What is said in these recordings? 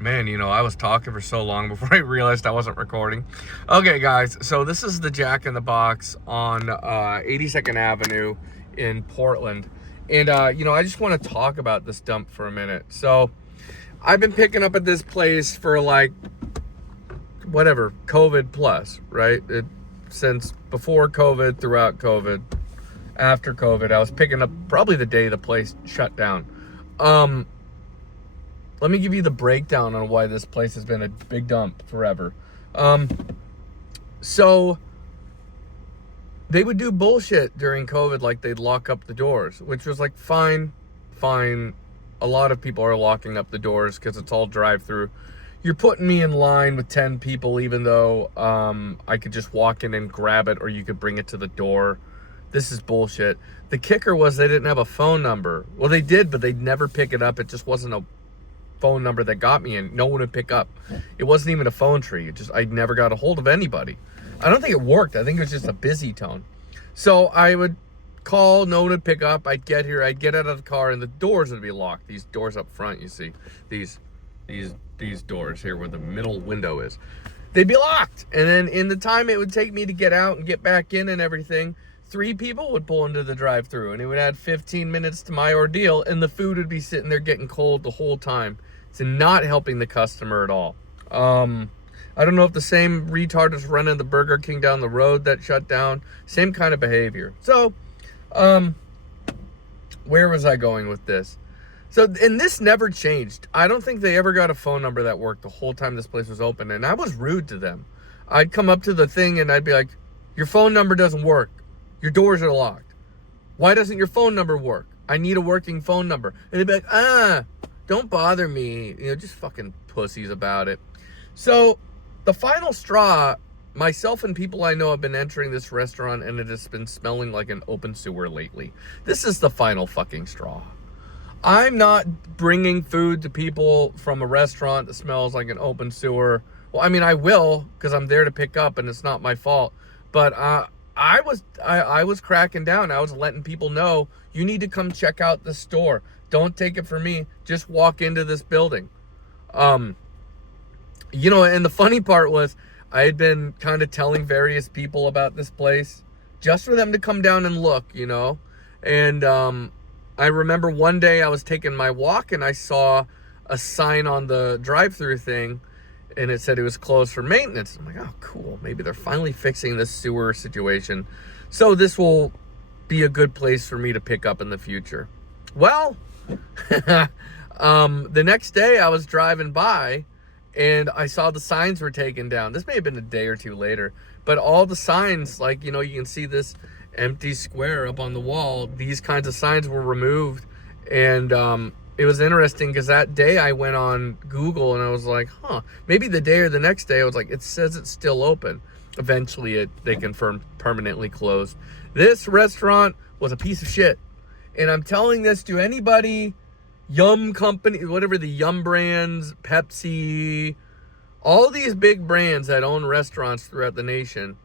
Man, I was talking for so long before I realized I wasn't recording. Okay, guys, so this is the Jack in the Box on 82nd Avenue in Portland. And, I just want to talk about this dump for a minute. So, I've been picking up at this place for like, whatever, COVID plus, right? Since before COVID, throughout COVID, after COVID, I was picking up probably the day the place shut down. Let me give you the breakdown on why this place has been a big dump forever. So they would do bullshit during COVID, like they'd lock up the doors, which was like fine. A lot of people are locking up the doors because it's all drive-through. You're putting me in line with 10 people, even though I could just walk in and grab it, or you could bring it to the door. This is bullshit. The kicker was they didn't have a phone number. Well, they did, but they'd never pick it up. It just wasn't a phone number that got me, and no one would pick up. It wasn't even a phone tree. I never got a hold of anybody. I don't think it worked. I think it was just a busy tone. So I would call, no one would pick up. I'd get here, I'd get out of the car, and the doors would be locked. These doors up front, you see, these doors here where the middle window is, they'd be locked. And then in the time it would take me to get out and get back in and everything, 3 people would pull into the drive-thru, and it would add 15 minutes to my ordeal, and the food would be sitting there getting cold the whole time. It's not helping the customer at all. I don't know if the same retard is running the Burger King down the road that shut down. Same kind of behavior. So, where was I going with this? So, and this never changed. I don't think they ever got a phone number that worked the whole time this place was open, and I was rude to them. I'd come up to the thing and I'd be like, your phone number doesn't work. Your doors are locked. Why doesn't your phone number work? I need a working phone number. And they'd be like, don't bother me. Just fucking pussies about it. So the final straw, myself and people I know have been entering this restaurant, and it has been smelling like an open sewer lately. This is the final fucking straw. I'm not bringing food to people from a restaurant that smells like an open sewer. Well, I mean, I will, because I'm there to pick up and it's not my fault. But I was cracking down. I was letting people know, you need to come check out the store. Don't take it from me. Just walk into this building. And the funny part was, I had been kind of telling various people about this place just for them to come down and look, And I remember one day I was taking my walk and I saw a sign on the drive-thru thing, and it said it was closed for maintenance. I'm like, oh, cool. Maybe they're finally fixing this sewer situation. So this will be a good place for me to pick up in the future. Well, the next day I was driving by and I saw the signs were taken down. This may have been a day or two later, but all the signs, like, you can see this empty square up on the wall. These kinds of signs were removed. And it was interesting because that day I went on Google and I was like, maybe the day or the next day I was like, it says it's still open. Eventually they confirmed permanently closed. This restaurant was a piece of shit. And I'm telling this to anybody, Yum Company, whatever the Yum brands, Pepsi, all these big brands that own restaurants throughout the nation.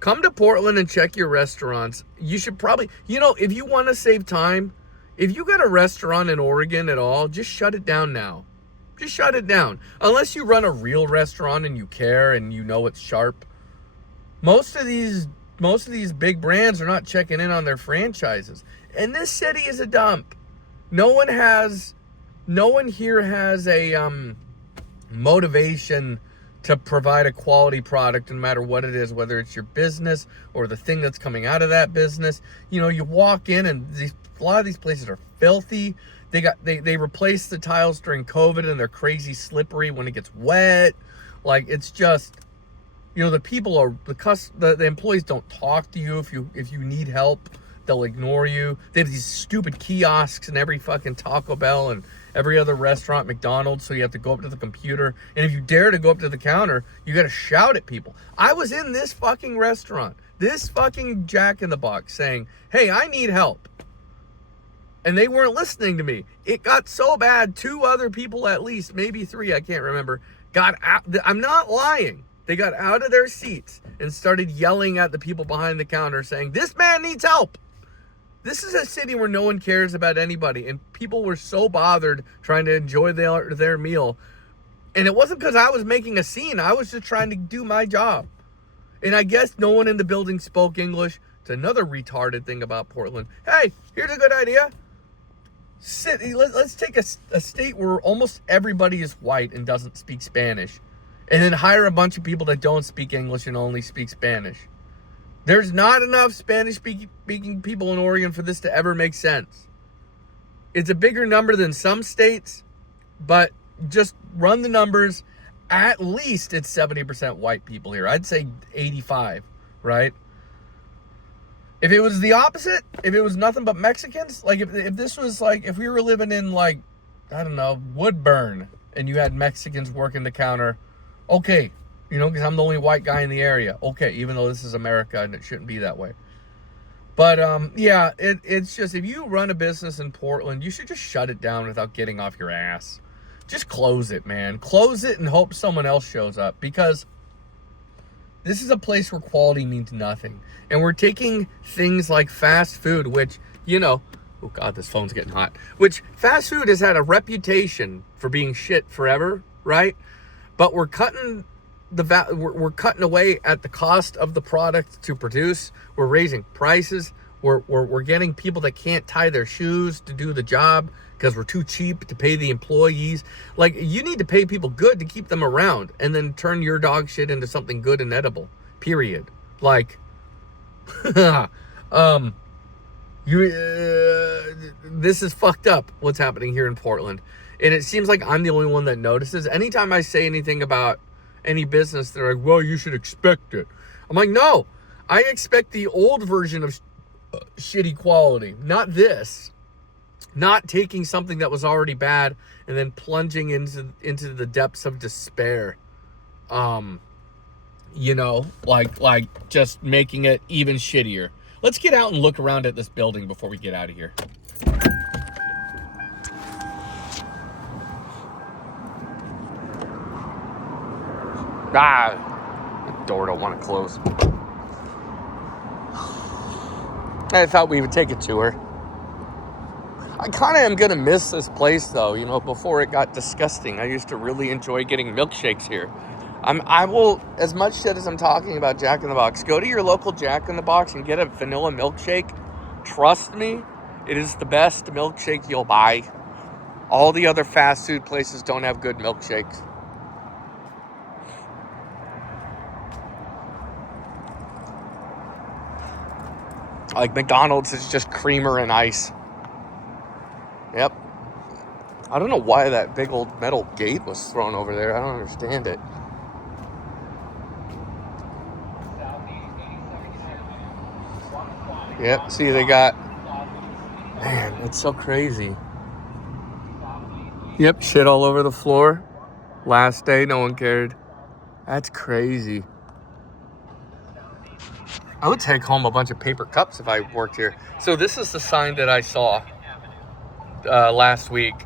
Come to Portland and check your restaurants. You should probably, if you want to save time, if you got a restaurant in Oregon at all, just shut it down now. Just shut it down. Unless you run a real restaurant and you care and it's sharp. Most of these big brands are not checking in on their franchises. And this city is a dump. No one here has a motivation to provide a quality product, no matter what it is, whether it's your business or the thing that's coming out of that business. You walk in and a lot of these places are filthy. They replaced the tiles during COVID and they're crazy slippery when it gets wet. Like, it's just, the people are, the employees don't talk to you if you need help. They'll ignore you. They have these stupid kiosks in every fucking Taco Bell and every other restaurant, McDonald's, so you have to go up to the computer. And if you dare to go up to the counter, you got to shout at people. I was in this fucking restaurant, this fucking Jack in the Box, saying, hey, I need help. And they weren't listening to me. It got so bad, 2 other people at least, maybe 3, I can't remember, got out. I'm not lying. They got out of their seats and started yelling at the people behind the counter saying, this man needs help. This is a city where no one cares about anybody, and people were so bothered trying to enjoy their meal And it wasn't because I was making a scene. I was just trying to do my job. And I guess no one in the building spoke English. It's another retarded thing about Portland. Hey, here's a good idea. Let's take a state where almost everybody is white and doesn't speak Spanish, and then hire a bunch of people that don't speak English and only speak Spanish. There's not enough Spanish-speaking people in Oregon for this to ever make sense. It's a bigger number than some states, but just run the numbers. At least it's 70% white people here. I'd say 85, right? If it was the opposite, if it was nothing but Mexicans, like if this was like, if we were living in like, I don't know, Woodburn, and you had Mexicans working the counter, okay, you know, because I'm the only white guy in the area. Okay, even though this is America and it shouldn't be that way. But yeah, it's just, if you run a business in Portland, you should just shut it down without getting off your ass. Just close it, man. Close it and hope someone else shows up, because this is a place where quality means nothing. And we're taking things like fast food, which, you know, oh God, this phone's getting hot. Which fast food has had a reputation for being shit forever, right? But we're cutting we're cutting away at the cost of the product to produce. We're raising prices. We're getting people that can't tie their shoes to do the job because we're too cheap to pay the employees. Like, you need to pay people good to keep them around, and then turn your dog shit into something good and edible. Period. Like, this is fucked up what's happening here in Portland. And it seems like I'm the only one that notices. Anytime I say anything about any business, they're like, well, you should expect it. I'm like, no, I expect the old version of shitty quality, not this. Not taking something that was already bad and then plunging into the depths of despair. You know, like just making it even shittier. Let's get out and look around at this building before we get out of here. The door don't want to close. I thought we would take a tour. I kind of am going to miss this place, though, you know, before it got disgusting. I used to really enjoy getting milkshakes here. I will, as much shit as I'm talking about Jack in the Box, go to your local Jack in the Box and get a vanilla milkshake. Trust me, it is the best milkshake you'll buy. All the other fast food places don't have good milkshakes. Like McDonald's is just creamer and ice. Yep. I don't know why that big old metal gate was thrown over there. I don't understand it. Yep, see, they got... Man, it's so crazy. Yep, shit all over the floor. Last day, no one cared. That's crazy. I would take home a bunch of paper cups if I worked here. So this is the sign that I saw last week,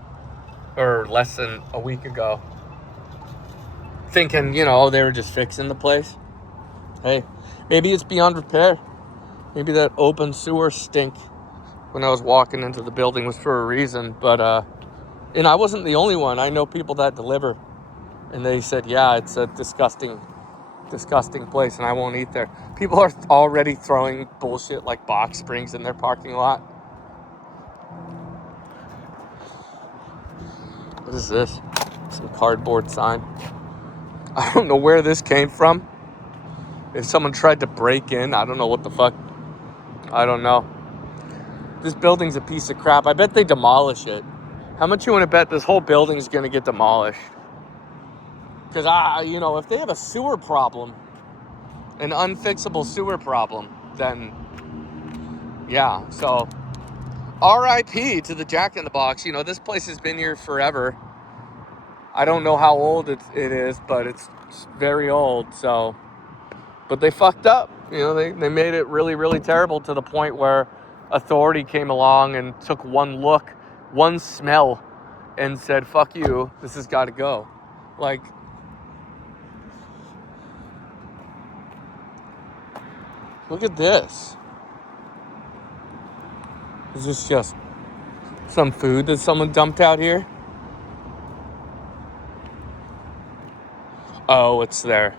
or less than a week ago. Thinking, you know, they were just fixing the place. Hey, maybe it's beyond repair. Maybe that open sewer stink when I was walking into the building was for a reason. But, and I wasn't the only one. I know people that deliver, and they said, yeah, it's a disgusting place, and I won't eat there. People are already throwing bullshit like box springs in their parking lot. What is this? Some cardboard sign. I don't know where this came from. If someone tried to break in, I don't know what the fuck. I don't know. This building's a piece of crap. I bet they demolish it. How much you want to bet this whole building is going to get demolished? Because, you know, if they have a sewer problem, an unfixable sewer problem, then, yeah. So, RIP to the Jack in the Box. You know, this place has been here forever. I don't know how old it is, but it's very old, so. But they fucked up. You know, they made it really, really terrible to the point where authority came along and took one look, one smell, and said, fuck you, this has got to go. Like, look at this. Is this just some food that someone dumped out here? Oh, it's there.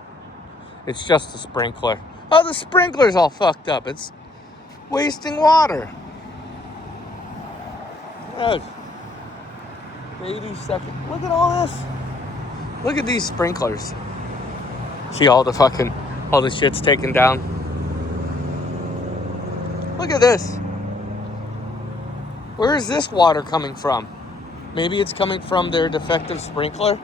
It's just a sprinkler. Oh, the sprinkler's all fucked up. It's wasting water. Oh, 80 seconds. Look at all this. Look at these sprinklers. See all the shit's taken down. Look at this. Where is this water coming from? Maybe it's coming from their defective sprinkler?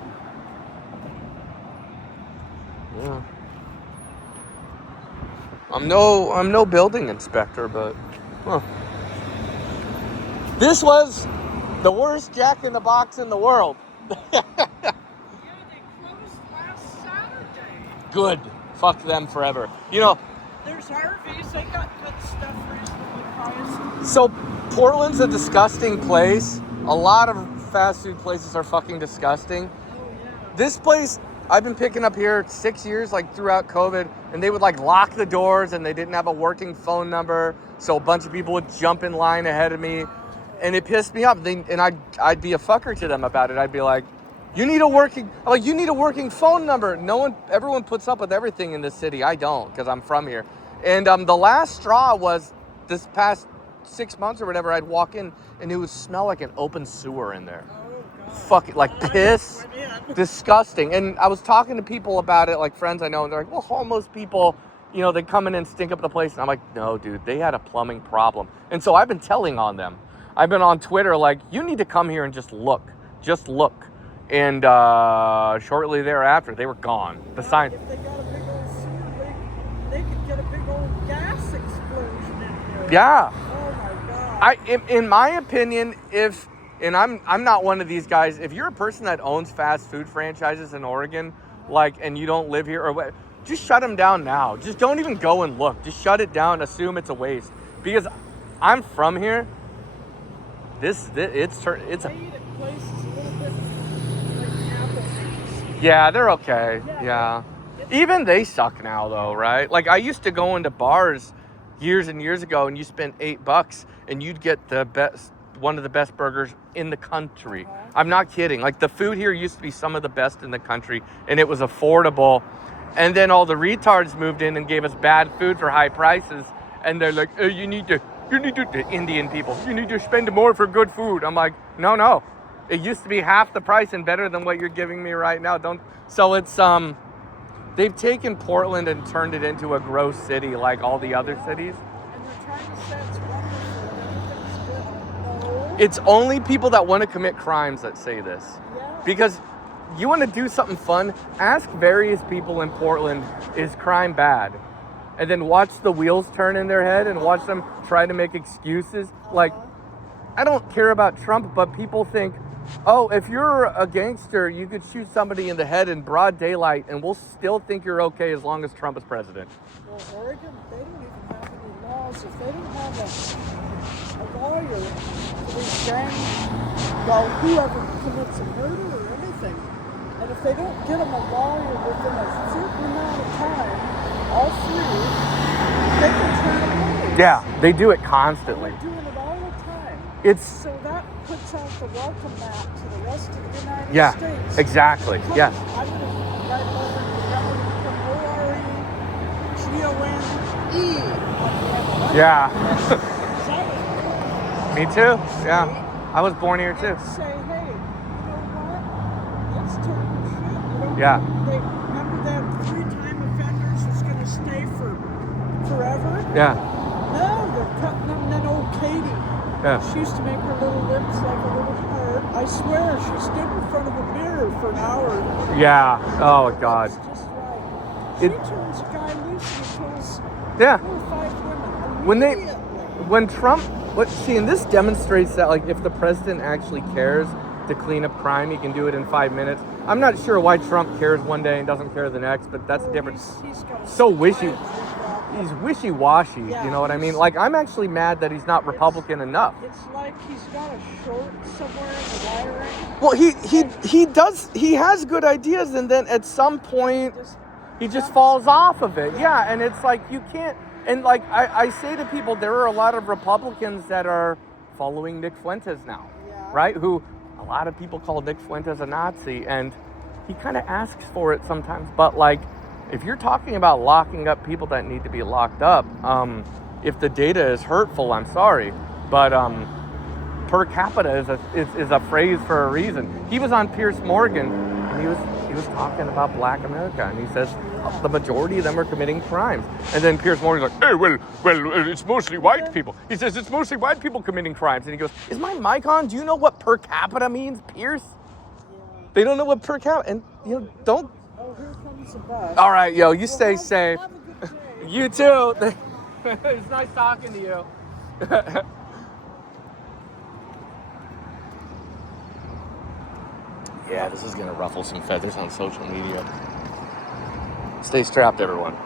Yeah. I'm no building inspector, but this was the worst Jack in the Box in the world. Yeah, they closed last Saturday. Good. Fuck them forever. You know, There's Harvey's. They got good stuff reasonably priced. so Portland's a disgusting place. A lot of fast food places are fucking disgusting. Oh, yeah. This place, I've been picking up here 6 years, like throughout COVID, and they would like lock the doors and they didn't have a working phone number. So a bunch of people would jump in line ahead of me, and it pissed me off. And I'd be a fucker to them about it. I'd be like, you need a working phone number. Everyone puts up with everything in this city. I don't, because I'm from here. And the last straw was this past 6 months or whatever. I'd walk in and it would smell like an open sewer in there. Oh, God. Fucking like piss. Yeah. Disgusting. And I was talking to people about it, like friends I know, and they're like, well, homeless people, you know, they come in and stink up the place. And I'm like, no, dude, they had a plumbing problem. And so I've been telling on them. I've been on Twitter like, you need to come here and just look. Just look. And shortly thereafter, they were gone. The sign. If they got a big old sewer leak, they could get a big old gas explosion in there. Yeah. Oh, my God. In my opinion, and I'm not one of these guys. If you're a person that owns fast food franchises in Oregon, like, and you don't live here or what, just shut them down now. Just don't even go and look. Just shut it down. Assume it's a waste. Because I'm from here. It's They eat at places a little bit like Applebee's. yeah, they're okay. Yeah. Yeah. Even they suck now though, right? Like I used to go into bars years and years ago and you spent $8 and you'd get one of the best burgers in the country. I'm not kidding. Like the food here used to be some of the best in the country and it was affordable. And then all the retards moved in and gave us bad food for high prices. And they're like, oh, you need to, the Indian people, you need to spend more for good food. I'm like, no. It used to be half the price and better than what you're giving me right now. So it's, they've taken Portland and turned it into a gross city like all the other cities. And they're trying to say it's wonderful and everything's good. No. It's only people that want to commit crimes that say this. Yeah. Because you want to do something fun, ask various people in Portland, is crime bad? And then watch the wheels turn in their head and watch them try to make excuses. Like, I don't care about Trump, but people think, oh, if you're a gangster, you could shoot somebody in the head in broad daylight and we'll still think you're okay as long as Trump is president. Well, Oregon, they don't even have any laws. If they don't have a lawyer for these gangs, well, whoever commits a murder or anything, and if they don't get them a lawyer within a certain amount of time, all three, they can turn them loose. Yeah, they do it constantly. They're doing it all the time. It's, So that puts out the welcome mat to the rest of the United yeah, States. exactly, yeah. I'm going to write over O-R-E-G-O-N-E on the end. Yeah. So Me too, yeah. I was born here too. say, hey, you know what? Let's turn the shit. You know, Yeah. remember that 3-time offenders is going to stay for forever? Yeah, No, they're cutting them. Then old Katie. yeah. She used to make her little lips like a little heart. I swear, she stood in front of a mirror for an hour. Yeah, oh God. That's just right. She It- turns a guy loose and kills Yeah. 4 or 5 women When they- immediately. When Trump, and this demonstrates that, like, if the president actually cares to clean up crime, he can do it in 5 minutes. I'm not sure why Trump cares one day and doesn't care the next, but that's Well, different. He's got a So wishy- psychiatry problem. He's wishy-washy, Yeah, you know what I mean? he's- Like, I'm actually mad that he's not Republican enough. It's like he's got a short somewhere in the wiring. Well, he has good ideas, and then at some point, he just falls off of it. Yeah, and it's like, you can't, and like, I say to people, there are a lot of Republicans that are following Nick Fuentes now, Yeah. right? Who, a lot of people call Nick Fuentes a Nazi, and he kind of asks for it sometimes. But like, if you're talking about locking up people that need to be locked up, if the data is hurtful, I'm sorry, but per capita is a phrase for a reason. He was on Piers Morgan, and he was talking about Black America, and he says the majority of them are committing crimes. And then Piers Morgan's like, hey, well, it's mostly white people. He says it's mostly white people committing crimes, and he goes, is my mic on? Do you know what per capita means, Piers? They don't know what per capita, and don't. Oh, here comes the bus. All right, yo, you stay Have safe. a good day. You too. It's nice talking to you. Yeah, this is gonna ruffle some feathers on social media. Stay strapped, everyone.